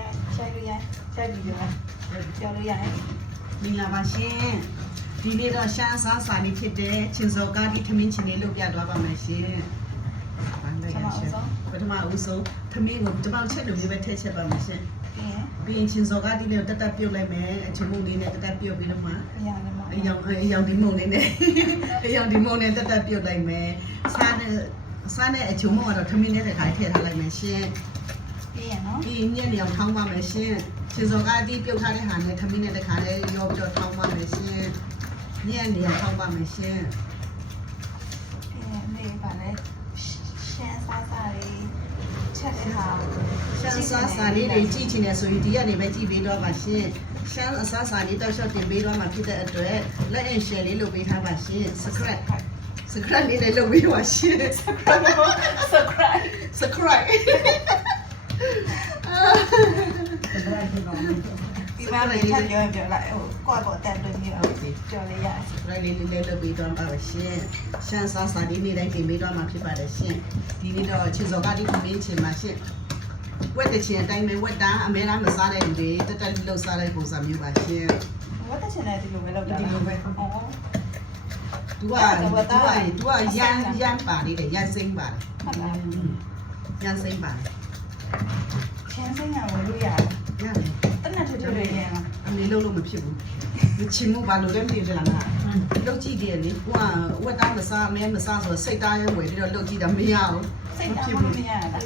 မင်္ဂလာပါရှင်ဒီနေ့တော့ရှမ်းစားစာလေးဖြစ်တဲ့ချင်းစောကားဒီထမင်းချင်းလေးလုပ်ပြသွားပါမယ်ရှင်ပထမဦးဆုံးထမင်းကိုဒီပေါက်ချက်လိုမျိုးပဲထည့်ချက်ပါမယ်ရှင်ပြီးရင်ချင်းစောကားဒီလေးကိုတက်ပြုတ်လိုက်မယ်အချုံမုံလေးနဲ့တက်ပြုတ်ပြီးတော့မှအယောင်ဒီမုံလေးနဲ့အယောင်ဒီမုံနဲ့တက်ပြုတ်လိုက်မယ်စားနဲ့အချုံမုံကတော့ထမင်းနဲ့တခါထည့်ထားလိုက်မယ်ရှင်ပြီးညနေအောင်ထောင်းပါမယ်ရှင်ချင်းစောကားဒီပြုတ်ထားတဲ့ဟာနဲ့ထမင်းနဲ့တခါလေးရောပြီးတော့ထောင်းပါမယ်ရှင်ညနေအောင်ထောင်းပါမယ်ရှင်ရှမ်းစားစာလေးတွေကြည့်ချင်တယ်ဆိုရင်ဒီကနေပဲကြည့်ပေးတော့ပါရှင်ရှမ်းအစားစာလေးတောက်လျှောက်တင်ပေးတော့မှာဖြစ်တဲ့အတွက် like and share လေးလုပ်ပေးထားပါရှင် subscribe လေးလည်းလုပ်ပေးပါရှင် subscribe ဒီမှာလည်းချက်ပြောလိုက်ဟိုကွာတက်လို့နေအောင်ပြောလေးရ subscribe လေးလည်းလုပ်ပေးတော့ပါရှင်ရှမ်းစားစာလေးနေ့တိုင်းတင်ပေးတော့မှာဖြစ်ပါတယ်ရှင်ဒီနေ့တော့ချစ်စော်ကဒီခမင်းချင်ပါရှင်ဝက်တဲ့ချင်းအတိုင်းပဲဝက်တာအမဲလားမစားတဲ့လူတွေတက်တက်လှုပ်စားတဲ့ပုံစံမျိုးပါရှင်ဝတ်တဲ့ချင်းလည်းဒီလိုပဲလုပ်တာဒီလိုပဲဩ သူကရမ်းပါနေတယ်ရမ်းစိမ့်ပါတယ်ဟုတ်လားရမ်းစိမ့်ပါတယ်ချမ်းစိမ့်ကဝင်လို့ရတယ်တနက်ထထလေးရမ်းအမေလို့မဖြစ်ဘူးမချင်ဘူးဘာလို့လဲမသိဘူးလားငါလုတ်ကြည့်တယ်လေကိုကဝက်သားမစားအမဲမစားဆိုစိတ်သားရဲဝယ်ပြီးတော့လုတ်ကြည့်တာမရဘူးစိတ်သားမလို့မရတာ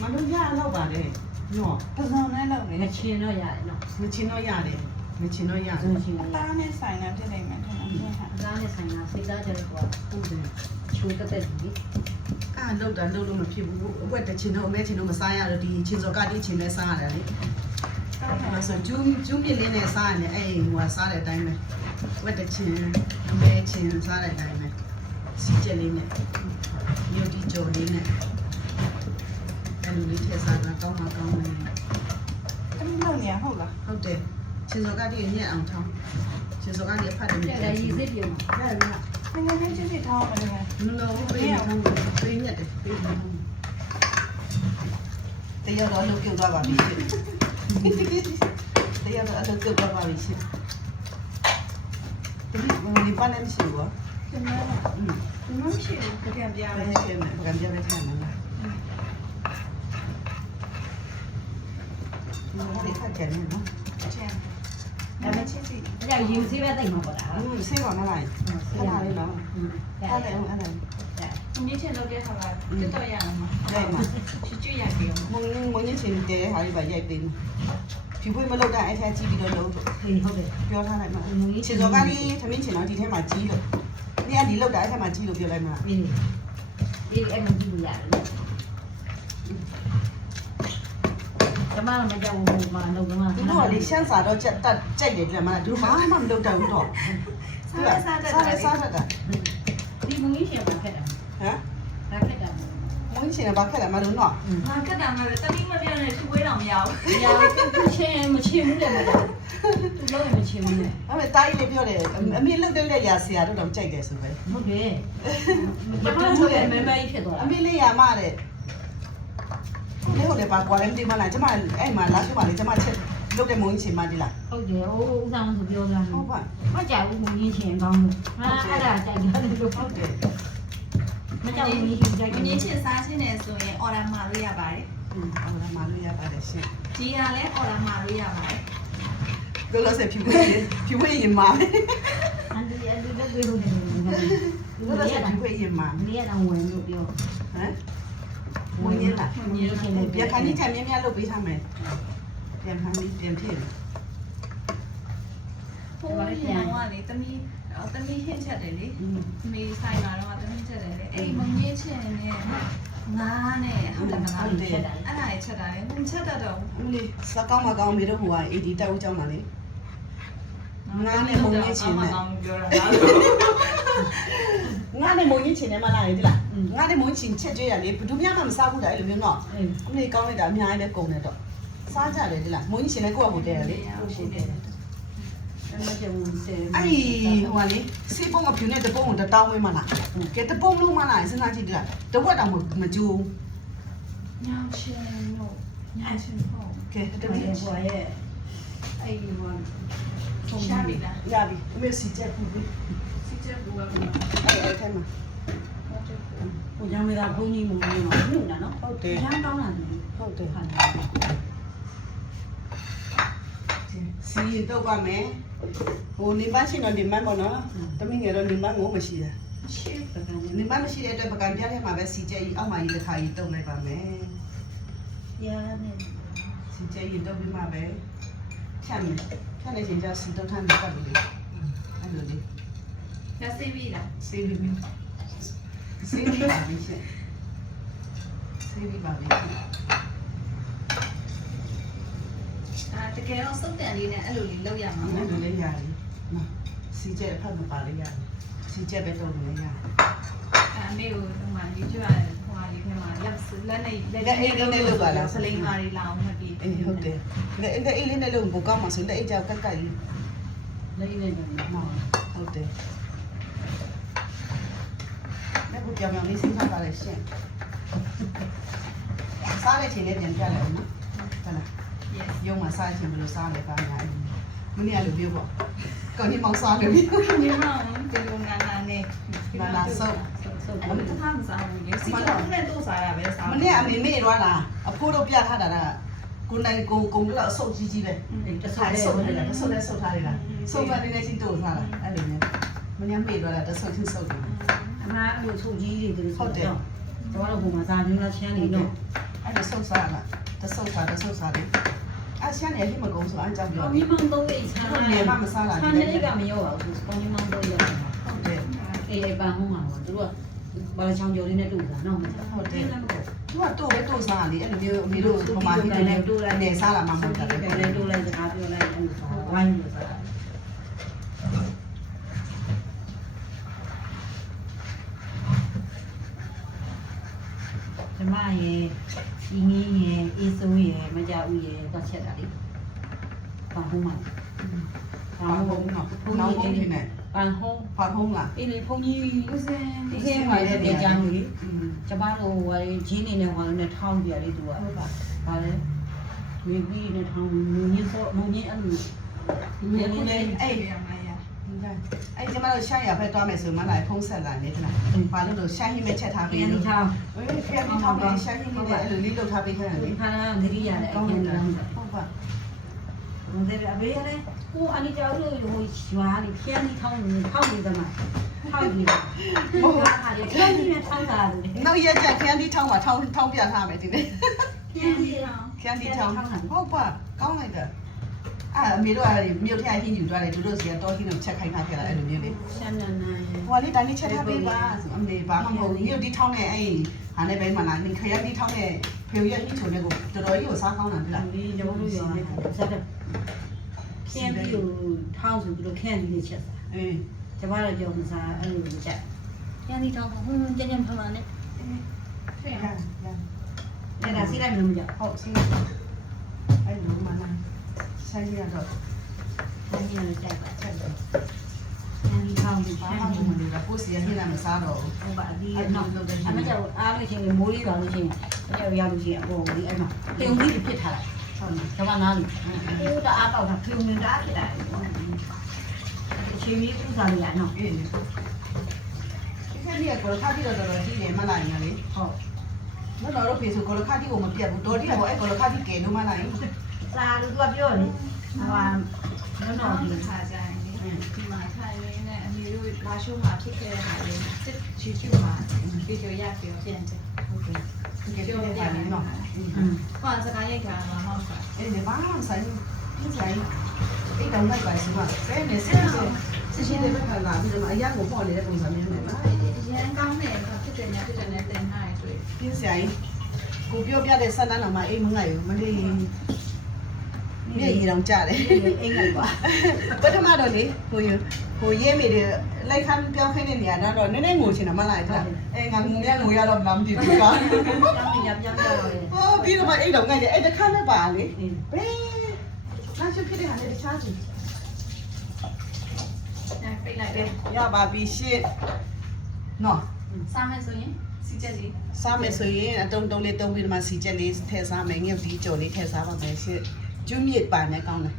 မလို့ရတော့ပါလေညောပစုံနဲ့လုပ်နေချင်တော့ရတယ်နော်ချင်တော့ရတယ်အသားနဲ့ဆိုင်တာဖြစ်နေမှထင်တယ်အသားနဲ့ဆိုင်တာစိတ်သားကြတော့ဟုတ်တယ်ချိုးတက်ပြီလုတ်လို့မဖြစ်ဘူးအဝက်တချင်တော့အမဲချင်တော့မစားရတော့ဒီချင်းစော်ကတိချင်နဲ့စားရတယ်လေအဲ့ဆိုကျူးမြင့်လေးနဲ့စားရတယ်အဲ့ဟိုစားတဲ့အတိုင်းပဲဝက်တချင်အမဲချင်စားတဲ့အတိုင်းပဲစီကျက်လေးနဲ့ရုပ်ဒီကြော်လေးနဲ့အဲ့လိုလေးထည့်စားတာကောင်းတယ်အဲ့ဒီလောက်နေဟုတ်လားဟုတ်တယ်ချင်းစော်ကတိညက်အောင်ထောင်းချင်းစော်ကတိဖတ်တယ်ညက်တယ်ရေးစစ်ပြုံးရတယ်လားငါချင်းချင်းထားမှာလေမလို့ပေးညက်တယ်ပေးညက်တရားတော်လုပ်ပြုတ်သွားပါပြီတရားတော်အလုပ်ပြုတ်သွားပါပြီရှင်ဒီပန်းနဲ့မရှိဘူးဒီမှာမရှိဘူးကြံပြပဲရှင်မယ်ကြံပြပဲထားမှာလားဒီခက်ကြတယ်နော်ချမ်းအဲ့မချစ်စီအဲ့ဒါယူစီးပဲတိတ်မှာပေါ့လားဆေးပါမလားအဲ့ဒါလေးနော်အဲ့ဒါ你以前都给他了，这多样嘛？对嘛？是这样的嘛？我以前在下里边也边，皮肤没露干，而且鸡皮都露。好的。不要他来嘛。其实家里他们前两天买鸡了，你看你露干，而且买鸡了，不要来嘛。အဲ့မကြည့်ဘူးရတယ်ကျမလည်းမကြောက်ဘူးမလုပ်တော့သူတို့ကလေရှမ်းစာတော့ကြက်ကြိုက်တယ်ကြမှာသူဘာမှမလုပ်တတ်ဘူးတော့စားတာဒီမင်းရှင်ပါခက်တာဟမ်ဒါခက်တာမင်းရှင်ကဘာခက်လဲမလို့နော်ငါခက်တာမှပဲတတိမပြောနဲ့သူ့ဝေးတော်မရဘူးရအောင်ချင်းမချင်းဘူးလေမလားသူလုံးရင်မချင်းဘူးလေအဲ့မဲ့တားကြီးလေးပြောတယ်အမေလုတ်တဲ့လက်ရာဆရာတို့တော့ကြိုက်တယ်ဆိုပဲဟုတ်တယ်မတူဘူးလေမဲမဲဖြစ်သွားအမေလေးရမတဲ့ဟုတ်တယ်ပါကွာလည်းမသိမလားကျမအဲ့မှာလာရှိမှလေကျမချက်လုတ်တဲ့မုံကြီးချိန်မှဒီလားဟုတ်တယ်ဟိုဦးဆောင်ဆိုပြောတာဟုတ်ပါမကြောက်ဘူးမင်းချင်းကောင်းလို့ဟာအဲ့ဒါကြိုက်တယ်လို့ဟုတ်တယ်မကြောက်ဘူးမင်းချင်းကြိုက်တယ်မင်းချင်းစားချင်းတယ်ဆိုရင်အော်ဒါမှာလို့ရပါတယ်အော်ဒါမှာလို့ရပါတယ်ရှင်ဒီဟာလည်းအော်ဒါမှာလို့ရပါတယ်ကိုလို့ဆက်ဖြူဝေးရင်မှာအန်ဒီတော့ပြေလို့နေတယ်ကိုလို့ဆက်ဖြူဝေးရင်မှာမင်းကတော့ဝင်လို့ပြောဟမ်ဝင်ရလားပြန်ခါကြီးချမ်းမြများလုပ်ပေးထားမယ်ပြန်ခါကြီးပြန်ဖြစ်ဟိုပြန်ကလေတမီဟင်းချက်တယ်လေမေးဆိုင်လာတော့တမီချက်တယ်လေအဲ့မငင်းချင်နဲ့ငါးနဲ့ဟုတ်တယ်ငါးလေးချက်တာအဲ့ဒါချက်တာလေဘုံချက်တတ်တော့ဦးလေးစကောင်းမကောင်းမေတော့ဟိုက AD တက်ဦးကြောင်းပါလေငါးနဲ့မုံငင်းချင်နဲ့ပြောတာငါးနဲ့မုံငင်းချင်နဲ့မလားလေဒီလားငါးနဲ့မုံချင်ချက်ကြွရလေဘယ်သူမှမစားဘူးတာအဲ့လိုမျိုးနော်ဦးလေးကောင်းလိုက်တာအများကြီးပဲကုန်တယ်တော့စားကြတယ်ဒီလားမုံချင်နဲ့ကိုယ့်အကိုတဲရလေဟုတ်ရှိတယ်အဲ့ဒါကြောင့်အဲ့ဟိုကလေစေးပုံးမဖြူနဲ့တပုံးကိုတောင်းဝင်းမလားကဲတပုံးလုံးမလားစဉ်းစားကြည့်ကြတဝက်တောင်မကြိုးညောင်ချင်းလို့ညောင်ချင်းဟုတ် ကဲတမီး ဘွာရဲ့အဲ့ဒီမှာ ရှာပြီလား ရပြီအမေစီချက်ပူပြီ စစ်ချက်ဘူးကဘယ် အဲ့ထဲမှာ ဟိုကြောင့်မသာဘုန်းကြီးမုံနေတော့ညွန့်တာနော် ဟုတ်တယ် ရမ်းကောင်းတာလေ ဟုတ်တယ် ဟာ စီရင်တော့ပါမယ်ဟိုနေမရှိတော့နေမပေါ့နော်တမီးငယ်တော့နေမငိုးမရှိတာ ရှေ့ ပကံ နေမရှိတဲ့အတွက်ပကံပြထဲမှာပဲစီချက်ကြီးအောက်မှာကြီးတစ်ခါကြီးတုံလိုက်ပါမယ် ရနဲ့ စီချက်ကြီးတုံပြီးမှပဲဖြတ်မယ်ဖြတ်နေချိန်ကျစီတော့ထမ်းနေပတ်လို့လေအဲ့လိုလေ ရစေးပြီလား စေးပြီးစေးပြီးပါပြီရှင်စေးပြီးပါပြီ တကယ်တော့စုပ်တန်လေးနဲ့အဲ့လိုလေးလောက်ရမှာ အဲ့လိုလေးရတယ်နော်စီချက်အဖတ်မပါလေးရတယ်စီချက်ပဲတုံလို့ရတယ် အမေကိုဟိုမှာယူချရတယ်ဟိုဟာလေးထဲမှာလက်နဲ့စလိန်မာရီလာအောင်မပြီး အေးဟုတ်တယ်လေအဲ့အေးလေးနဲ့လုံးဘကောက်မှာဆိုတဲ့အဲ့ကြောက်ကက်ကက်ကြီး လေးလေးနဲ့ ဟုတ်တယ်လက်ကိုကြောင်ကြောင်လေးစဉ်းစားပါလေရှင်စားတဲ့ချိန်နဲ့ပြန်ပြလိုက်အောင်နော်ဟုတ်လား yes ရုံးမှာစားချင်ဘယ်လိုစားလဲပါညာမနေ့ကလိုပြောပေါ့ကောင်းဒီမောင်စားတယ်ပြီ ညီမဒီလိုနာနာနဲ့ လာလာဆုပ် ဆုပ် အမေတစ်ခါမစားဘူးလေစီတော့နဲ့တို့စားရပဲစား မနေ့ကအမေမေ့သွားတာအဖိုးတို့ပြထားတာကကိုနိုင်ကိုကုံတော့အဆုပ်ကြီးကြီးပဲ တ ခါ ခါလေး ဆုပ်တယ်ဆုပ်လဲဆုပ်ထားတယ်လားဆုပ်ပါတယ်လည်းချင်းတို့စားတာအဲ့လိုမျိုးမနေ့မေ့သွားတာတဆုပ်ချင်းဆုပ်တယ် အမအလိုချုပ်ကြီးတွေဟုတ်တယ်တော့တော့ဘုံမှာစာရင်းလားချမ်းနေတော့ အဲ့ဒါဆုပ်စားလားတဆုပ်စားတယ်အရှမ်းနေလိမကုံဆိုအကြောင်းပြော ကောင်းကြီးမောင်တော့အိတ်ချမ်း ဟုတ်တယ်မစားလား ချမ်းနေကမရောပါဘူးကောင်းကြီးမောင်တော့ရောက်တာ ဟုတ်တယ် အေးပန်းဟောင်းမှာတော့သူကဘာချောင်းကျော်လေးနဲ့တူတာနော် ဟုတ်တယ်သူကတို့ပဲတို့စားလေအဲ့လိုမျိုးအမေတို့ပမာဟိတယ်နဲ့အနေစားလာမှမဟုတ်တာလေ လည်းတူလိုက်စကားပြောလိုက်အဲ့ဒါဝိုင်းလို့ဆိုတာကျမရဲ့ဒီငင်းရဲ့အေးစိုးရဲ့မကြဦးရဲ့တော့ချက်တာလေပန်းဟောင်းမှာ ဘာဟုတ်နော်နောက်ဘုံဖြစ်နေ ပန်းဟောင်း ဘာဟုတ်လား အေးလေဖုန်ကြီး ဦးစင် ဒီခေတ်မှာလည်းပြန်ကြလို့လေကျမတို့ဟိုဂျင်းနေနဲ့ဟိုနဲ့ထောင်းပြလေသူက ဟုတ်ပါ ဗာလေမြေကြီးနဲ့ထောင်းမြင်းစောမုံကြီးအဲ့လို မြေကူလေးအဲ့ ရမှာရ အဲ့ကျမတို့ရှာရဖက်သွားမယ်ဆိုမှလည်းဖုံးဆက်လာနေတယ်လားဘာလို့လို့ရှာဟင်းမဲ့ချက်ထားပေး ပြန် လို့ ထောင်း ဝေးဖျက်ပြီးထောင်းပြီးရှာဟင်းနဲ့အဲ့လိုလေးလုပ်ထားပေးခဲ့တယ်လေ ခါလာသတိရတယ်အရင်က ဟုတ်ပါ ဘယ်လိုအဘေးရတယ်ကိုအနိကြောက်လို့ဟိုရွာလေးပြန်ပြီးထောင်းနေထောင်းနေသမားထောင်းနေဘုရားခါလေးပြန်ပြီးထောင်းတာလေ နောက်ရက်ကျခန်းဒီထောင်းမှာထောင်းပြထားမယ်ဒီနေ့ ပြန်ပြီးတော့ ခန်းဒီထောင်းဟုတ်ပါကောင်းလိုက်တာအဲ့အမေတို့ကမြို့ထရဟင်းယူသွားတယ်တို့စီကတော့ဟင်းကိုချက်ခိုင်းထားခဲ့တာအဲ့လိုမျိုးလေ ရှမ်းနန်းနန်း ဟိုလေတိုင်းချက်ထားပေးပါအမေဘာမှမဟုတ်မြို့ဒီထောင်းနဲ့အဲ့ဟာနဲ့ပဲမှလာနေခရဒီထောင်းနဲ့ဖေရဟင်းချုံနဲ့ကိုတော်တော်ကြီးကိုစားကောင်းတာပြလား ဒီကျွန်တော်တို့ရွာဆက်တယ်ခင်းပြီးထောင်းဆိုပြီးတော့ခင်းပြီးချက်တာ အေး ကျမတို့ကြောင့်မစားအဲ့လိုချက်ခင်းပြီးထောင်းကြမ်းကြမ်းဖမှနဲ့ ဖေရ ရရ အဲ့ဒါစီးလိုက်မလို့မကြောက် ဟုတ်စီအဲ့လိုမှလာဆိုင်ရတော့ ခင်းပြီးကြိုက်ပါချက်တယ်ခင်းပြီးထောင်းပြီး ဘာ ခင်း မှ ပြီး မလုပ်တာကိုစီရဟင်းလည်းမစားတော့ ဟုတ်ပါအဒီနော်အမကြောက်အားလို့ချင်းမိုးလေးပါလို့ချင်းအကြောက်ရလို့ချင်းအပေါ်ကြီးအဲ့မှာပြုံးကြီးဖြစ်ထားတာ ဟုတ်တယ် ကျမနားလို့ဟိုတအားတော့ပြုံးနေတာဖြစ်တာအချိန်ကြီးဥစားရနော် အေးဒီခက်ကြီးကိုခါတီတော့တော်တော်ကြီးနေမလာရင်လေ ဟုတ် မတော်တော့ဖေဆိုကိုခါတီကိုမပြတ်ဘူးတော်တီကတော့အဲ့ကိုခါတီကဲလို့မလာရင် စားလို့သူကပြောတယ်ဟိုတော့ တော့ တော့ဒီ ဒီခါကျရင်ဒီမှာထိုင်ရင်းနဲ့အမေတို့လာရှိုးမှာဖြစ်ခဲ့တဲ့ဟာလေးစစ်ချီချူမှာဗီဒီယိုရပြီးပြန်တယ် ဟုတ်ကဲ့ဒီကပြောပြနေနော် ဟောစကားရိုက်တာမှာဟုတ်ပါ အဲ့ဒီဘာမှဆိုင်ပြဆိုင်အဲ့တော့လိုက်ပါစီမဆဲနေဆဲစစ်ရှိတဲ့ဘက်ကလာပြီးတော့အရန်ကိုပေါ့နေတဲ့ပုံစံမျိုးနဲ့လား ရန်ကောင်းတယ်ဖြစ်တယ်များဖြစ်တယ်နဲ့တင်ထားရတွေ့ ပြင်းဆိုင်ကိုပြောပြတဲ့ဆက်တန်းတော်မှာအိမ်မငတ်ရမလေးမြေကြီးတောင်ကြတယ် အင်္ဂလိပ်ပါ ပထမတော့လေဟိုရဲမိတယ်လိုက်ခမ်းပြောင်းခိုင်းတဲ့နေရာတော့နည်းနည်းငိုချင်တာမလားအဲ့ငါငိုရတော့မသိဘူးကွာ တောင်းနေရပြောင်းတော့တယ် ဟောပြီးတော့အဲ့တော့ငါလည်းအဲ့တခါနဲ့ပါလေ အေး ဘယ်နားရှုဖြစ်တဲ့ဟာနဲ့တခြားစီ ပိတ်လိုက်တယ် ရပါပြီရှစ်နော် စားမယ်ဆိုရင် စ စီချက်လေး စားမယ်ဆိုရင်အတုံးတုံးလေးတုံးပြီးမှစီချက်လေးထည့်စားမယ်ငှက်ဒီကြော်လေးထည့်စားပါမယ်ရှင့်ကျွမြစ်ပါနဲ့ကောင်းတယ်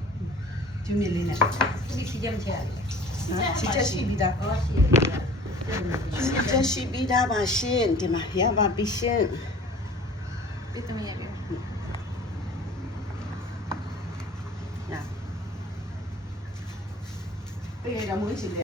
ကျွမြစ်လေးနဲ့ ဒီစီကြမ်းချရတယ် စီချက်ရှိပြီးသား ဟောရှိတယ် စီချက်ရှိပြီးသားပါရှင့်ဒီမှာရပါပြီရှင့် ပြသမီးရပြီ ညာပေးရမွေးချင်လေ